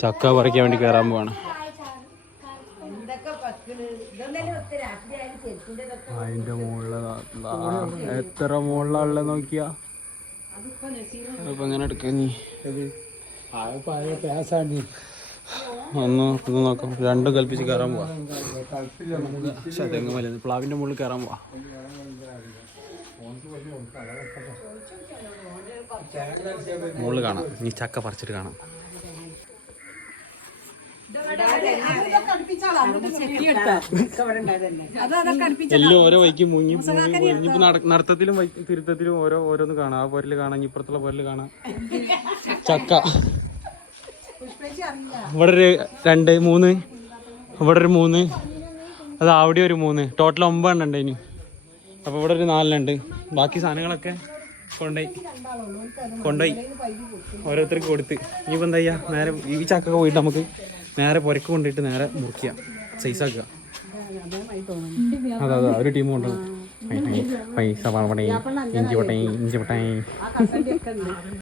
ചക്ക പറിക്കാൻ വേണ്ടി കയറാൻ പോവാണ്. അതിന്റെ മുകളില് എത്ര മുകളിലുള്ള നോക്കിയാ ഇപ്പൊ എങ്ങനെ എടുക്ക നീ ഒന്ന് നോക്കാം. രണ്ടും കൽപ്പിച്ച് കയറാൻ പോവാ. തെങ്ങുമല പ്ലാവിന്റെ മുകളിൽ കയറാൻ പോവാ. മുകളിൽ കാണാം. നീ ചക്ക പറിച്ചിട്ട് കാണാം. എല്ലാം ഓരോ വൈക്ക് മുങ്ങി ഇനിയിപ്പോ നടത്തത്തിലും തിരുത്തത്തിലും ഓരോന്ന് കാണാം. ആ പൊരല് കാണാം, ഇപ്പുറത്തുള്ള പൊരല് കാണാം. ചക്ക ഇവിടെ ഒരു 2 3, ഇവിടെ ഒരു 3, അത് അവിടെ ഒരു 3, ടോട്ടൽ 9 എണ്ണം ഉണ്ട് ഇനി. അപ്പൊ ഇവിടെ ഒരു 4 ഉണ്ട്. ബാക്കി സാധനങ്ങളൊക്കെ കൊണ്ടുപോയി ഓരോരുത്തർക്ക് കൊടുത്ത്. ഇനിയിപ്പോൾ എന്താ ചെയ്യാ, നേരെ ഈ ചക്കൊക്കെ പോയിട്ട് നമുക്ക് നേരെ പുരക്ക് കൊണ്ടിട്ട് നേരെ മുറിക്കുക, സൈസാക്കുക. അതെ ഒരു ടീം കൊണ്ടുപോകും. പൈസ ഇഞ്ചി പൊട്ടേ